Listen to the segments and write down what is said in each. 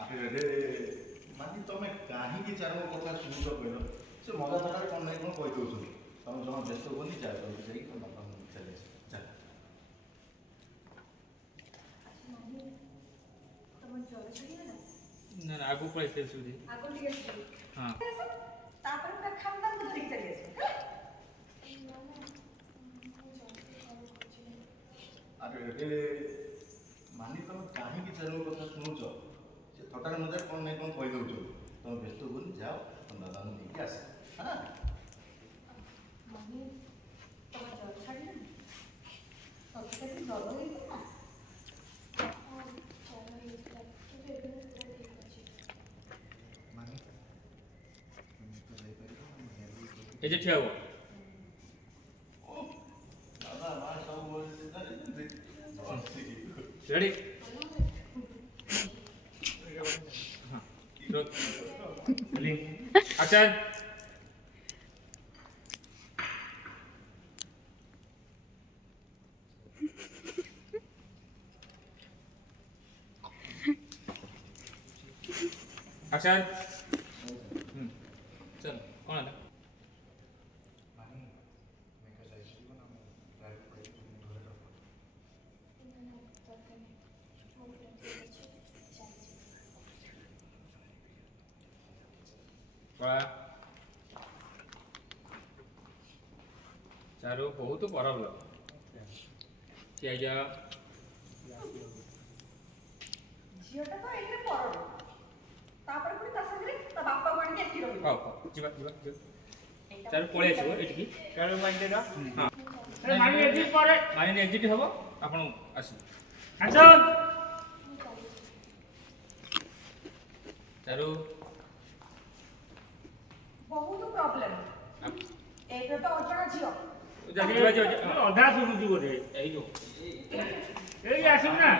ଆରେ ମାନେ ତମେ କାହିଁକି ଚାର କଥା ଶୁଣୁଛ କହିଲ ସେ ମଜା ଥଟାରେ କ'ଣ ନାହିଁ କ'ଣ କହିଦେଉଛନ୍ତି ତମେ ଜମା ବ୍ୟସ୍ତ ହୁଅନି ଯାଅ ତମେ ଯାଇକି ତମ ବାପାଙ୍କୁ ଚାଲି ଆସ ଚାଲ। ନା ଆଗକୁ ପଳେଇ ଆସିବି ଆଗକୁ ଟିକେ ଆସିବି ହଁ ତାପରେ ପୁରା ଖାନଦାନ ଧରିକି ଚାଲି ଆସିବି। ଆରେ ମାନେ ତମେ କାହିଁକି ଚାର କଥା ଶୁଣୁଛ ସେ ଥଟାରେ ମଜା କ'ଣ ନାହିଁ କ'ଣ କହିଦେଉଛନ୍ତି ତମେ ବ୍ୟସ୍ତ ହୁଅନି ଯାଅ ତମ ଦାଦାଙ୍କୁ ନେଇକି ଆସ ହଁ। ମମି ତମ ଜ୍ୱର ଛାଡ଼ିଲାନି ତତେ ଜ୍ୱର ହେଇଥିଲା এই যে ଠିଆ ହୁଅ ରେଡି ଆକ୍ସନ action चल कौन है चारू बहुत परब किया जा झीटा तो एने परब तापर पुनी ता संगे ता बापा को आनी एठी रही हां जीवा जीवा चारू पळे आछो एठी चारू माइन देगा हां अरे माइन एग्जिट परे माइन एग्जिट हबो आपण आसु एक्शन चारू बहुत प्रॉब्लम एक तो अजଣା झियो अधा सुनुची बोले एई जो एई आसु ना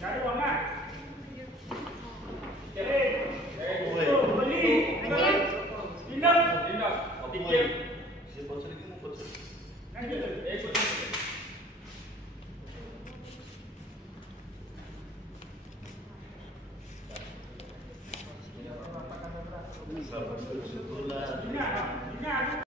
चारू मामा ए बोली इनफ इनफ ओके से पछरे कि मु पछरे